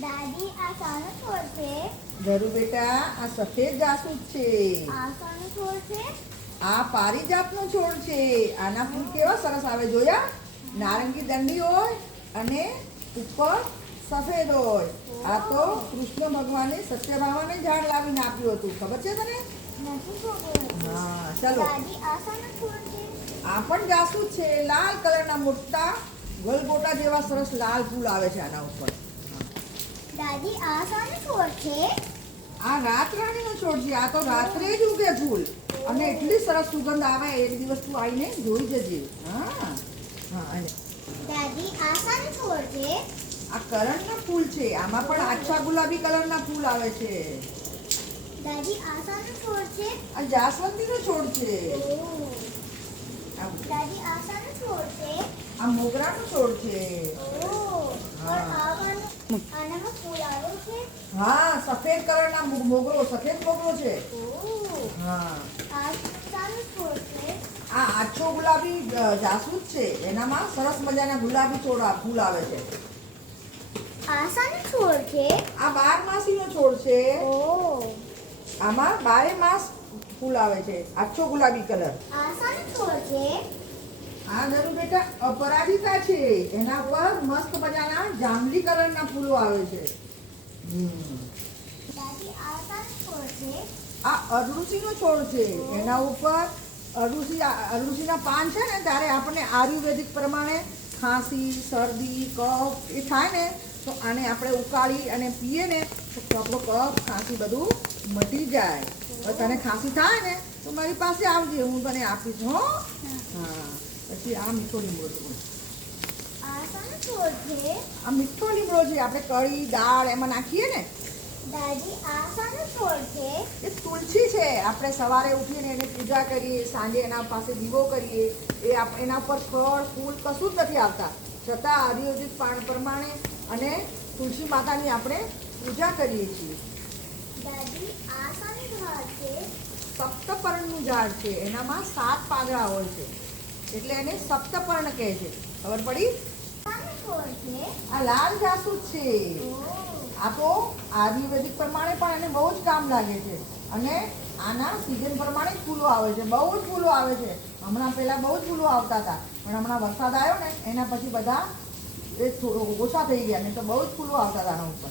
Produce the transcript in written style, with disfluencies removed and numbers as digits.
દાદી આ શાનો છોડ છે? ધરુ બેટા, આ સફેદ જાસૂદ છે. આ શાનો છોડ છે? આ પારિજાતનો છોડ છે. આના ફૂલ કેવા સરસ આવે, જોયા? નારંગી દંડી હોય અને ઉપર સફેદ હોય. આ તો કૃષ્ણ ભગવાને સત્યભામાને ઝાડ લાવીને આપ્યું હતું, ખબર છે તને? નથી ખબર. હા, ચલો. દાદી આ શાનો છોડ છે? આ પણ જાસૂદ છે. લાલ કલરના મોટા ગલગોટા જેવા સરસ લાલ ફૂલ આવે છે આના ઉપર. દાદી આ શાનો છોડ છે? આ રાતરાણીનો છોડ છે. આ તો રાત્રે જ ઉગે ફૂલ અને એટલી સરસ સુગંધ આવે. એક દિવસ તું આવીને જોઈ જજે. હા હા. દાદી આ શાનો છોડ છે? આ કરણના ફૂલ છે. આમાં પણ આછા ગુલાબી કલરના ફૂલ આવે છે. દાદી આ શાનો છોડ છે? આ જાસ્વંતીનો છોડ છે. ઓહ. આ- દાદી આ શાનો છોડ છે? આ મોગરાનો છોડ છે. ઓહ. હા. પણ આનામાં ફૂલ આવે છે? હા, સફેદ કલરના મોગરો, સફેદ મોગરો છે. ઓહ. હા. આ શાનો છોડ છે? આ આછો ગુલાબી જાસૂદ છે. એનામાં સરસ મજાના ગુલાબી ફૂલ આવે છે. આ શાનો છોડ છે? આ બારમાસીનો છોડ છે. ઓહ. આમાં બારે માસ ફૂલ આવે છે. આછો ગુલાબી કલર. આ શાનો છોડ છે? આ ધરુ બેટા અપરાજિતા છે. એના પર મસ્ત મજાના જાંબલી કલરના ફૂલો આવે છે. દાદી આ શાનો છોડ છે? આ અરડુસીનો છોડ છે. એના ઉપર અરડુસીના પાન છે ને, ત્યારે આપણને આયુર્વેદિક પ્રમાણે ખાંસી, શરદી, કફ એ થાય ને, તો આને આપણે ઉકાળી અને પીએ ને, તો આપણો કફ, ખાંસી બધું મટી જાય. હવે તને ખાંસી થાય ને, તો મારી પાસે આવજે, હું તને આપીશ. હો. હા. પછી આ મીઠો લીમડો છે. આ શાનો છોડ છે? આ મીઠો લીમડો છે. આપણે કઢી, દાળ એમાં નાખીએ ને. દાદી આ શાનો છોડ છે? એ તુલસી છે. આપણે સવારે ઉઠીને એની પૂજા કરીએ, સાંજે એના પાસે દીવો કરીએ. એના પર ફળ, ફૂલ કશું જ નથી આવતા, છતાં આયુર્વેદિક પ્રમાણે અને તુલસી માતાની આપણે પૂજા કરીએ છીએ. દાદી આ શાનું ઝાડ છે? સપ્તપર્ણનું ઝાડ છે. એનામાં 7 પાંદડા હોય છે, એટલે એને સપ્તપર્ણ કહે છે. ખબર પડી? શાનો છોડ છે? આ લાલ જાસૂદ છે. ઓહ. આ તો આયુર્વેદિક પ્રમાણે પણ એને બહુ જ કામ લાગે છે અને આના સિઝન પ્રમાણે જ ફૂલો આવે છે. બહુ જ ફૂલો આવે છે. હમણાં પહેલાં બહુ જ ફૂલો આવતા હતા, પણ હમણાં વરસાદ આવ્યો ને એના પછી બધા એ ઓછા થઈ ગયા, નહીં તો બહુ જ ફૂલો આવતા હતા આના ઉપર.